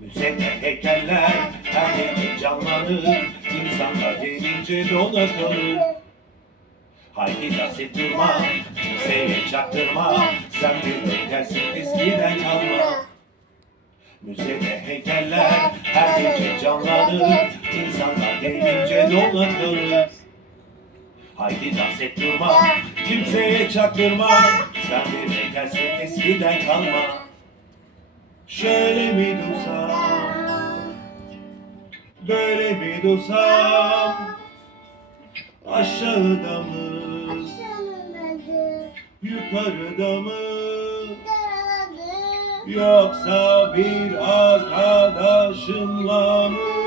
Müzede heykeller her gece canlanır İnsanlar gelince dona Haydi et durma Kimseye çaktırma Sen bir heykelsin eskiden kalma. Müzede heykeller her gece canlanır İnsanlar gelince dona kalır Haydi dans et durma Kimseye çaktırma Sen bir heykelsin eskiden kalma. Şöyle mi dursam Böyle mi dursam Aşağıda mı Yukarıda mı? Yoksa bir arkadaşımla mı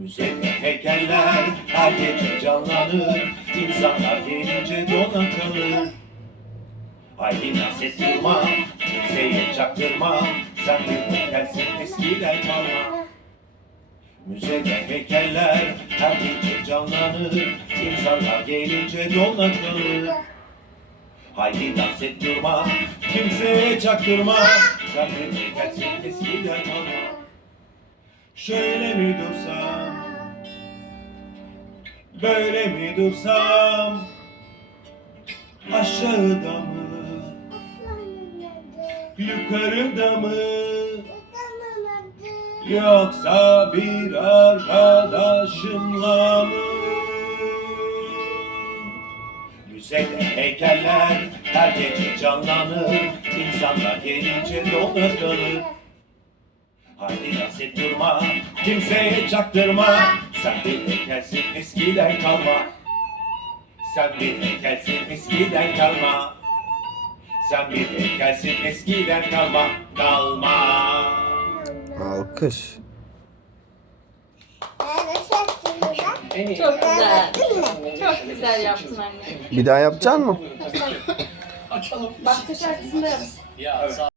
Müzede heykeller her gece canlanır İnsanlar gelince dona kalır Haydi et durma Kimseye çaktırma Sen bir heykelsin eskiden kalma. Müzede heykeller her gece canlanır İnsanlar gelince dona kalır Haydi dans et durma Kimseye çaktırma Sen bir heykelsin eskiden kalma. Şöyle mi dursam Böyle mi dursam? Aşağıda mı? Yukarıda mı? Yoksa bir arkadaşımla mı? Müzede heykeller her gece canlanır. İnsanlar gelince dona kalır Haydi et durma, kimseye çaktırma Sen bir heykelsin eskiden kalma Sen bir heykelsin eskiden kalma Sen bir heykelsin eskiden kalma Kalma Alkış. Çok güzel. Çok güzel yaptın anne. Bir daha yapacaksın mı? Başka şarkısında yap. Ya sağ